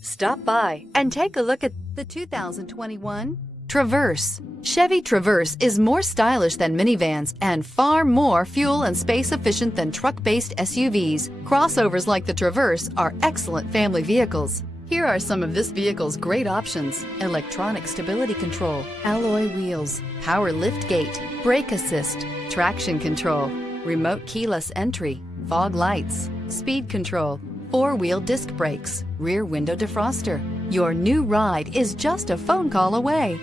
Stop by and take a look at the 2021 Traverse. Chevy Traverse is more stylish than minivans and far more fuel and space efficient than truck-based SUVs. Crossovers like the Traverse are excellent family vehicles. Here are some of this vehicle's great options: electronic stability control, alloy wheels, power liftgate, brake assist, traction control, remote keyless entry, fog lights, speed control, four-wheel disc brakes, rear window defroster. Your new ride is just a phone call away.